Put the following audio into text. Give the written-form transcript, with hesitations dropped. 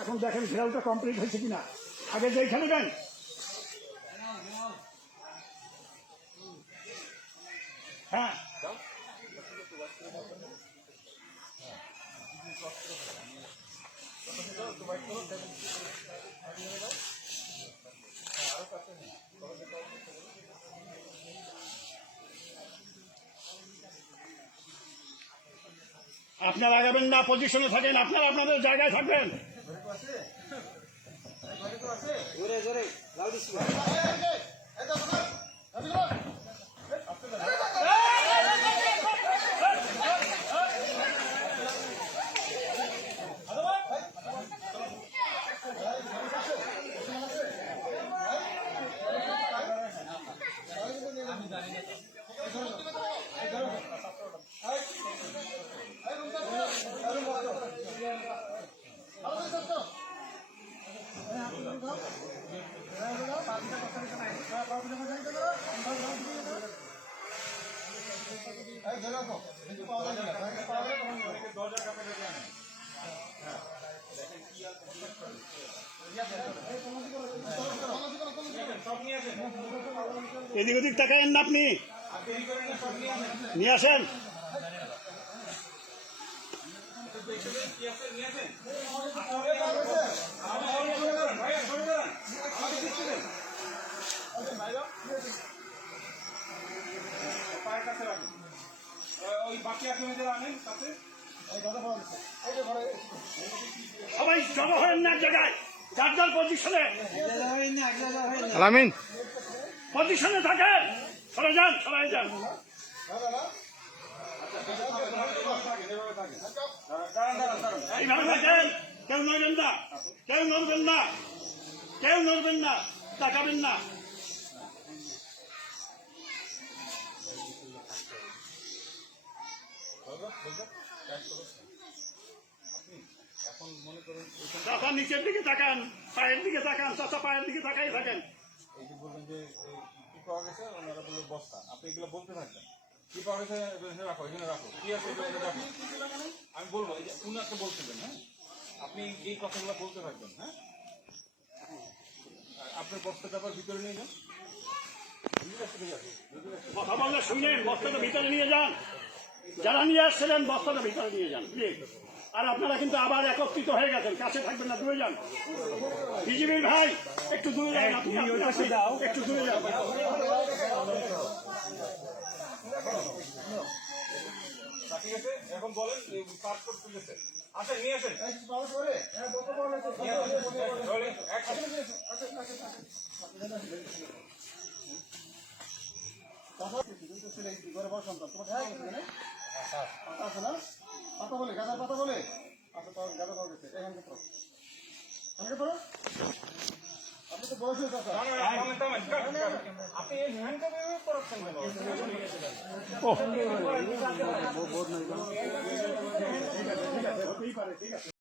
এখন দেখেন ঘেরাওটা কমপ্লিট হয়েছে কিনা। আগে যেখানে নেন হ্যাঁ আপনারা আগাবেন না, পজিশনে থাকেন, আপনারা আপনাদের জায়গায় থাকবেন। এদিক ওদিক তাকায়েন না, আপনি নিয়ে আসেন। সবাই জড়ো হয়েন না এক জায়গায়, যার যার পজিশনে আলামিন পজিশনে থাকেন। সরে যান, সরাই যান। এইভাবে থাকেন, কেউ নড়বেন না, কেউ নড়বেন না, কেউ নড়বেন না, তাকাবেন না। চাচা নিচের দিকে তাকান, পায়ের দিকে তাকান, চাচা পায়ের দিকে তাকাই থাকেন। এই যে বলবেন যে কি পাওয়া গেছে, ওনারা বললো বস্তা, আপনি এগুলো বলতে থাকবেন। কি পাওয়া গেছে রাখো, এখানে রাখো, কি আছে রাখো। আমি বলবো এই যে উনাকে বলতেছেন, হ্যাঁ আপনি এই কথাগুলো বলতে থাকবেন। হ্যাঁ আপনার বস্তাটা আবার ভিতরে নিয়ে যান, কথা বললে শুনেন, বস্তাটা ভিতরে নিয়ে যান। যারা নিয়ে আসছিলেন বস্তাটা ভিতরে নিয়ে যান। আর আপনারা কিন্তু আবার একত্রিত হয়ে গেছেন, কাছে থাকবেন না, দূরে যান। বিজিবির ভাই একটু দূরে যান, একটু দূরে যান। ঠিক আছে, এখন বলেন কাজ করতে গেছে, আসেন নিয়ে আসেন। পাতা বলে গাঁদার পাতা বলে, আচ্ছা গাঁদা পাওয়া গেছে, এখানকে পড়ো, আমাকে পড়ো। আপনি তো বয়স হয়েছে, আপনি এই হ্যান্ডটা করাচ্ছেন ঠিক আছে।